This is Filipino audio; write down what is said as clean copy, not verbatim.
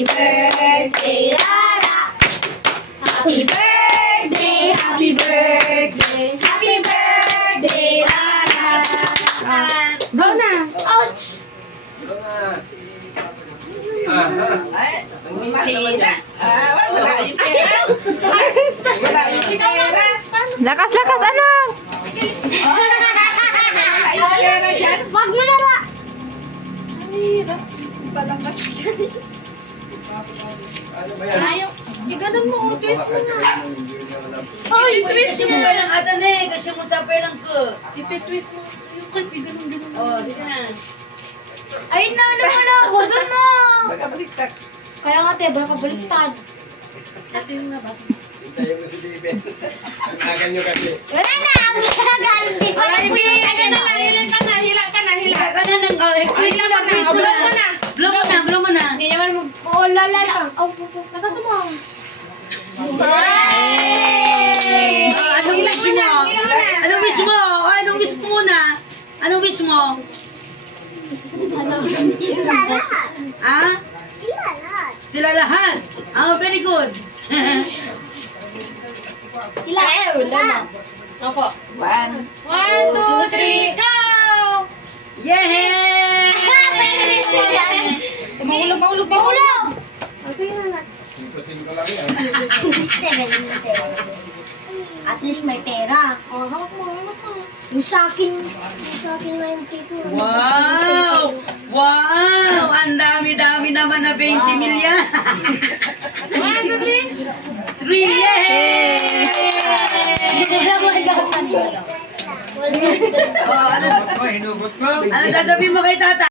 Happy birthday, Rara. Happy birthday, happy birthday, happy birthday, Rara. Go na. Ouch! Mahina. Wala yung pera. Wala yung pera. Lakas, lakas, anak. Wala yung pera dyan. Wag mo na ra! Ayaw. Iganon mo, twist mo na. Ay, twist Kasi mo. mo ba lang ata na eh. Kasi mo sapay lang ko. Ipe-twist mo. Yung kahit iganon-ganon. Oh, sige na. Ay, na, wag na. Magkabaliktad. Kaya nga, te, baka baliktad. Ito yung nabasa. Tayo mo si Bibi. Ang nyo kasi. Wala na, ang gagaling. Di pa na Hila ka na ng kawin. Wait mo na, wait mo na. Blow mo na, blow mo na. Hindi naman mo. Oh, lala. Nakasa mo. Yay! Anong wish mo? Anong wish mo? Anong wish mo muna? Anong wish mo? Ah? Sila lahat. Oh, very good. Ilan? Wala na. Opo. 1. 1, 2, 3, go! Yay! Mahulog. Sige na. Singko lang yan. At least may pera. Oh, hawak mo. Yung sa akin na yung cake mo. Wow! Wow! Ang dami-dami naman na 20 million. 1, 2, 3. 3! Yay! Oh, ano sasabihin mo kay tata?